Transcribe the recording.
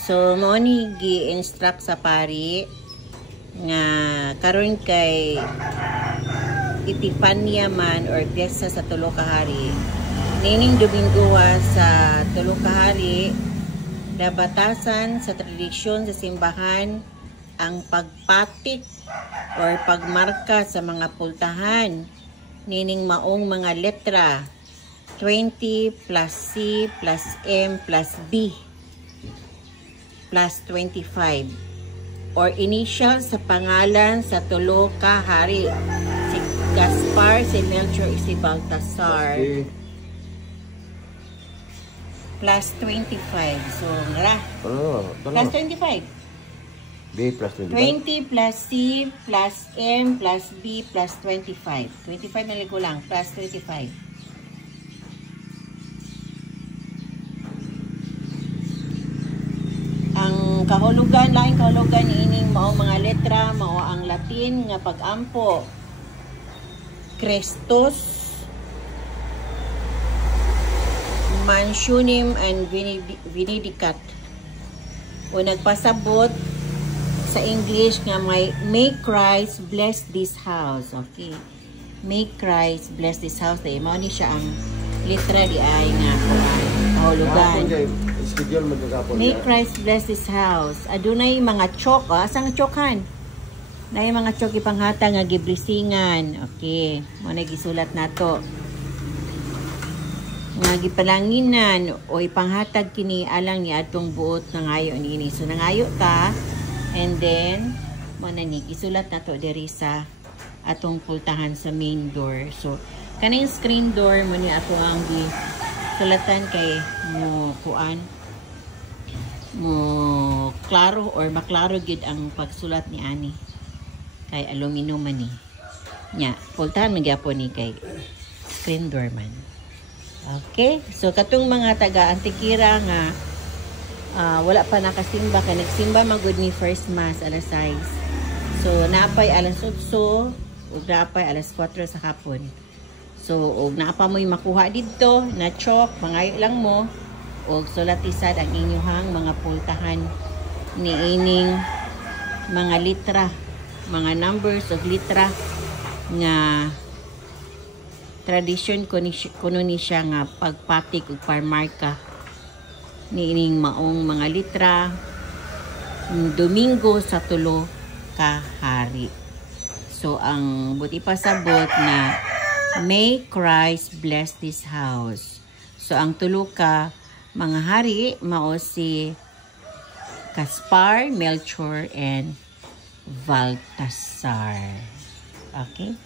So mo ni gi-instruct sa pari nga karon kay Epifania man or piyesta sa tulo ka hari. Nining Domingo sa tulo ka hari, nabatasan sa tradisyon sa simbahan ang pagpatik or pagmarka sa mga pultahan nining maong mga letra 20 plus C plus M plus B plus 25 or initial sa pangalan sa tulo ka hari, si Gaspar, si Melchor, si Baltasar, plus 25. So, ngara. Plus 25. B plus 25. 20 plus C plus M plus B plus 25. 25 na ligo lang. Plus 25. Ang kahulugan, laing kahulugan ining mao mga letra, mao ang Latin nga pag-ampo. Christus, Mansionem and Benedicat. O nagpasabot sa English nga may Christ bless this house. Okay. May Christ bless this house. Dahil mo ni siya ang litra di ay nga kahulugan. May Christ bless this house. Adunay mga chok. Asang chokan? Na yung mga chok ipanghata nga giblisingan. Okay. Mo na gisulat nato. Nga gipalanginan o ipanghatag kini alang ni atong buot nga ngayo niini. So nangayo ta and then mo na ni gisulat nato diri sa atong pultahan sa main door. So kaning screen door mo ni ato ang gisulatan kay mo kuan mo klaro or maklaro gid ang pagsulat ni ani. Kay aluminum man ni. Nya, pultahan man gyapon ni kay screen door man. Okay? So katong mga taga Antikira nga wala pa nakasimba kay nagsimba magud ni first mass alas 6. So napay alas 8 ug napay alas 4 sa hapon. So ug naapa mo'y makuha didto na chalk, mangayo lang mo ug sulat isad ang inyuhang mga pultahan niining mga litra, mga numbers of litra nga tradisyon kuno ni siya nga pagpatik ug parmarka niining maong mga litra Domingo sa tulo ka hari. So ang buti pasabot na may Christ bless this house. So ang tulo ka mga hari mao si Gaspar, Melchor and Baltasar. Okay?